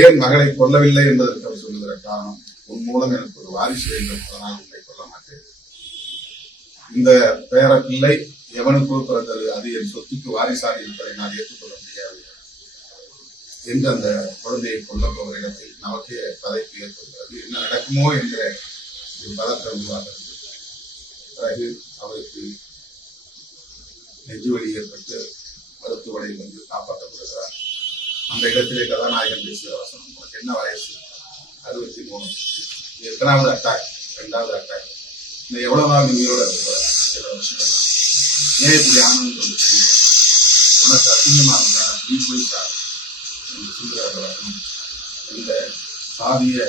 ஏன் மகளை கொல்லவில்லை என்பதற்கு அவர் சொல்லுகிற காரணம் உன் மூலம் எனக்கு ஒரு வாரிசு வேண்டும் அதனால் உன்னை கொல்ல மாட்டேன். இந்த பேர பிள்ளை எவனுக்கோ பிறந்தது அது என் சொத்துக்கு வாரிசாக இருப்பதை நான் ஏற்றுக்கொள்ள முடியாது என்று அந்த குழந்தையை கொல்ல போகிற இடத்தில் நமக்கே பதைப்பு ஏற்படுகிறது. என்ன நடக்குமோ என்ற ஒரு பதத்தை உருவாகிறது. பிறகு அவருக்கு நெஞ்சுவலி ஏற்பட்டு மருத்துவமனையில் வந்து காப்பாற்றப்படுகிறார். அந்த இடத்திலே கதாநாயகன் பேசுகிற வசனம் உனக்கு என்ன வயசு? அறுபத்தி மூணு. இது எத்தனாவது அட்டாக் ரெண்டாவது அட்டாக் இந்த எவ்வளவு நாள் நீ உயிரோட சில வருஷங்கள் ஏன் இப்படி உனக்கு அசிங்கமா இருந்தா நீ போயிட்டா? என்று சொல்கிறார் வசனம் இந்த சாதிய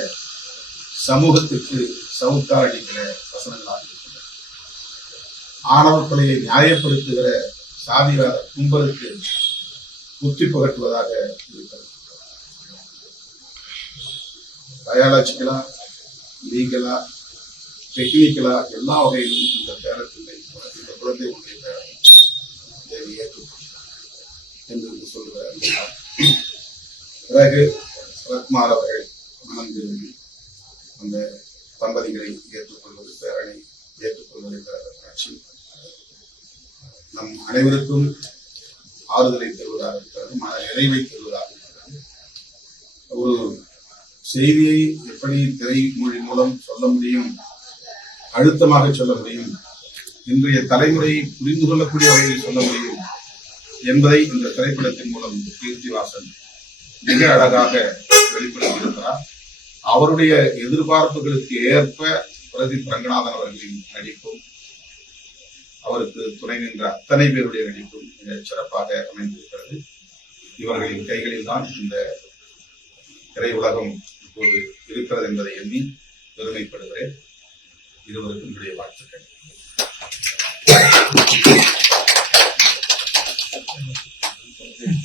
சமூகத்துக்கு சவுக்கா அடிக்கிற வசனங்களாக இருக்கின்றன. ஆணவ கொலையை நியாயப்படுத்துகிற சாதிவாத கும்பலுக்கு புத்தி புகட்டுவதாக இருக்கிறது. பயாலஜிக்கலா லீகலா டெக்னிக்கலா எல்லா வகையிலும் இந்த பேரப்பிள்ளை இந்த குழந்தை உடைய பேரன் இதை என்று சொல்லுகிறார் பிறகு ரத்மார் அவர்கள் மனம் திரும்பி அந்த தம்பதிகளை ஏற்றுக்கொள்வது பேரனை ஏற்றுக்கொள்வது என்ற காட்சி. நம் அனைவருக்கும் ஆறுதலை தருவதாக இருக்கிறது மன நிறைவை தருவதாக இருக்கிறது ஒரு செய்தியை எப்படி திரைமொழி மூலம் சொல்ல முடியும்? அழுத்தமாக சொல்ல முடியும்? இன்றைய தலைமுறை புரிந்து கொள்ளக்கூடிய வகையில் சொல்ல முடியும்? என்பதை இந்த திரைப்படத்தின் மூலம் கீர்த்திவாசன் மிக அழகாக வெளிப்படுத்தியிருக்கிறார். அவருடைய எதிர்பார்ப்புகளுக்கு ஏற்ப பிரதீப் ரங்கநாதன் அவர்களின் நடிப்பும் அவருக்கு துணை நின்ற அத்தனை பேருடைய நடிப்பும் மிக சிறப்பாக அமைந்திருக்கிறது. இவர்களின் கைகளில் தான் இந்த திரையுலகம் இப்போது இருக்கிறது என்பதை எண்ணி பெருமைப்படுகிறேன். இருவருக்கும் என்னுடைய வாழ்த்துக்கள்.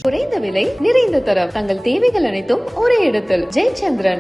குறைந்த விலை நிறைந்த தரம். தங்கள் தேவைகள் அனைத்தும் ஒரே இடத்தில். ஜெயச்சந்திரன்.